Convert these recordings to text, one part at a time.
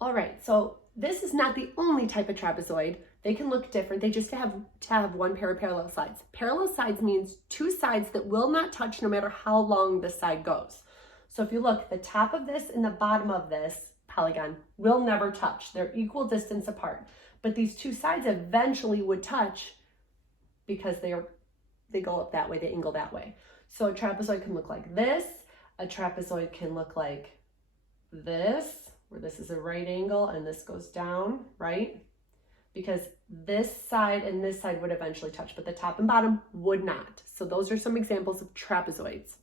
All right, so this is not the only type of trapezoid. They can look different. They just have to have one pair of parallel sides. Parallel sides means two sides that will not touch no matter how long the side goes. So if you look, the top of this and the bottom of this polygon will never touch. They're equal distance apart. But these two sides eventually would touch because they go up that way, they angle that way. So a trapezoid can look like this. A trapezoid can look like this, where this is a right angle and this goes down, right? Because this side and this side would eventually touch, but the top and bottom would not. So those are some examples of trapezoids.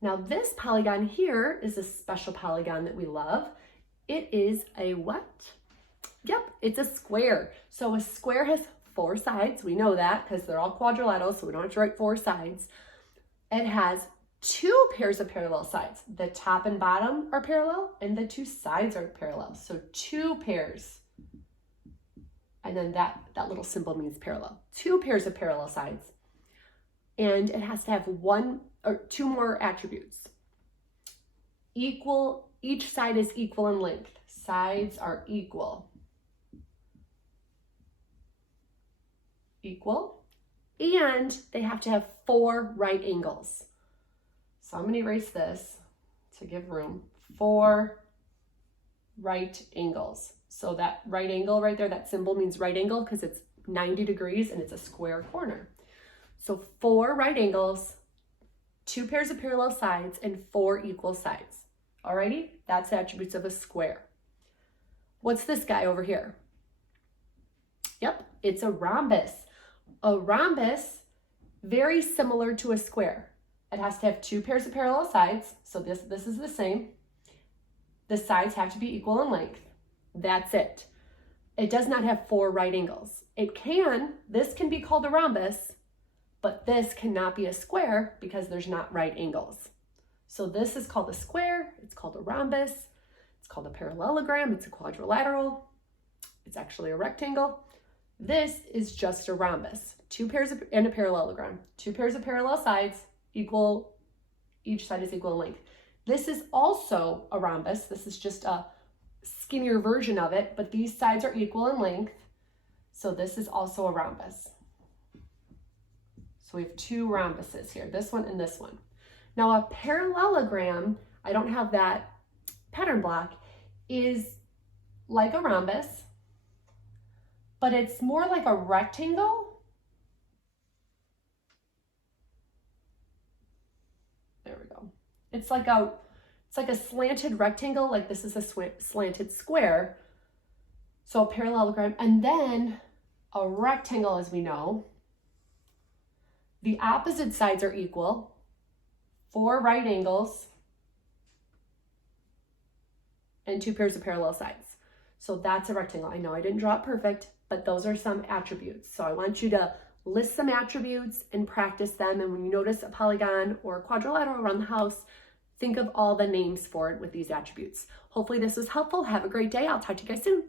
Now this polygon here is a special polygon that we love. It is a what? Yep, it's a square. So a square has four sides. We know that because they're all quadrilaterals, so we don't have to write four sides. It has two pairs of parallel sides. The top and bottom are parallel and the two sides are parallel. So two pairs. And then that little symbol means parallel. Two pairs of parallel sides. And it has to have one or two more attributes. Equal, each side is equal in length. Sides are equal. Equal. And they have to have four right angles. So I'm going to erase this to give room. Four right angles. So that right angle right there, that symbol means right angle because it's 90 degrees and it's a square corner. So four right angles, two pairs of parallel sides, and four equal sides. Alrighty, that's the attributes of a square. What's this guy over here? Yep, it's a rhombus. A rhombus, very similar to a square. It has to have two pairs of parallel sides, so this is the same. The sides have to be equal in length. That's it. It does not have four right angles. This can be called a rhombus, but this cannot be a square because there's not right angles. So this is called a square, it's called a rhombus, it's called a parallelogram, it's a quadrilateral, it's actually a rectangle. This is just a rhombus, and a parallelogram. Two pairs of parallel sides, equal, each side is equal in length. This is also a rhombus. This is just a skinnier version of it, but these sides are equal in length. So this is also a rhombus. So we have two rhombuses here, this one and this one. Now a parallelogram, I don't have that pattern block, is like a rhombus, but it's more like a rectangle. There we go. It's like a slanted rectangle, like this is a slanted square. So a parallelogram, and then a rectangle, as we know. The opposite sides are equal, four right angles, and two pairs of parallel sides. So that's a rectangle. I know I didn't draw it perfect, but those are some attributes. So I want you to list some attributes and practice them. And when you notice a polygon or a quadrilateral around the house, think of all the names for it with these attributes. Hopefully this was helpful. Have a great day. I'll talk to you guys soon.